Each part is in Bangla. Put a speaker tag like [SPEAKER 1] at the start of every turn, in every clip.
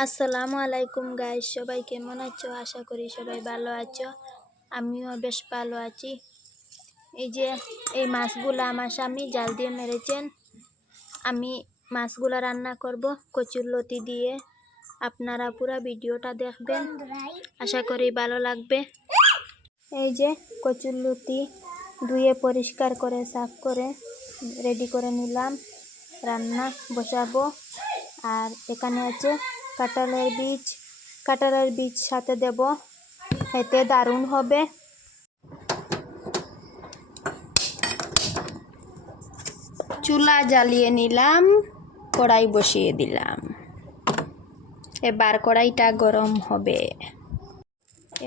[SPEAKER 1] আসসালামু আলাইকুম গাইস সবাই কেমন আছো? আশা করি সবাই ভালো আছো। আমিও বেশ ভালো আছি। এই যে, এই মাছগুলো আমার স্বামী জাল দিয়ে মেরেছেন। আমি মাছগুলো রান্না করব কচুর লতি দিয়ে। আপনারা পুরো ভিডিওটা দেখবেন। আশা করি ভালো লাগবে। এই যে, কচুর লতি ধুয়ে পরিষ্কার করে, সাফ করে রেডি করে নিলাম। রান্না বসাবো। আর এখানে আছে কাঁঠালের বীজ কাঁঠালের বীজ সাথে দেব। খেতে দারুণ হবে। চুলা জ্বালিয়ে নিলাম, কড়াই বসিয়ে দিলাম। এবার কড়াইটা গরম হবে।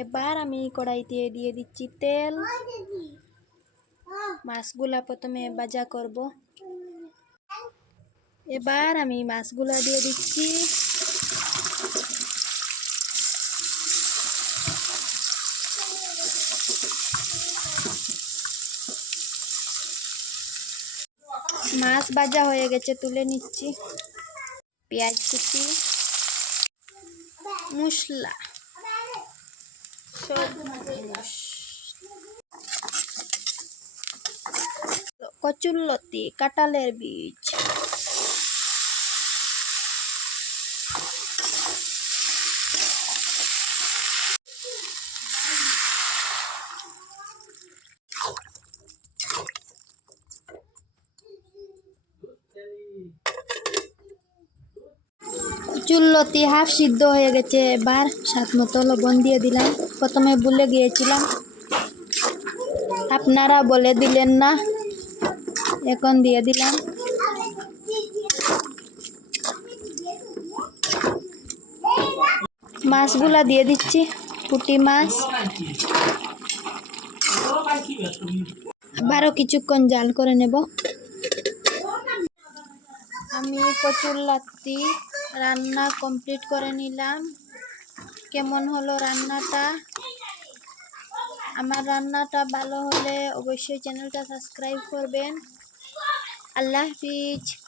[SPEAKER 1] এবার আমি কড়াইতে দিয়ে দিচ্ছি তেল। মাছগুলা প্রথমে ভাজা করব। এবার আমি মাছগুলা দিয়ে দিচ্ছি মাছ ভাজা হয়ে গেছে তুলে নিচ্ছি। পেঁয়াজ কুচি মশলা সব কচুল্লতি কাঁঠালের বীজ। চুল্লতি হাফ সিদ্ধ হয়ে গেছে। এবার স্বাদ মতো লবণ দিয়ে দিলাম। প্রথমে ভুলে গিয়েছিলাম। আপনারা বলে দিলেন না। এখন দিয়ে দিলাম। মাছগুলা দিয়ে দিচ্ছি, পুঁটি মাছ। আবারও কিছুক্ষণ জাল করে নেব। আমি কচুর লাত্তি রান্না কমপ্লিট করে নিলাম। কেমন হলো রান্নাটা? আমার রান্নাটা ভালো হলে অবশ্যই চ্যানেলটা সাবস্ক্রাইব করবেন। আল্লাহ হাফিজ।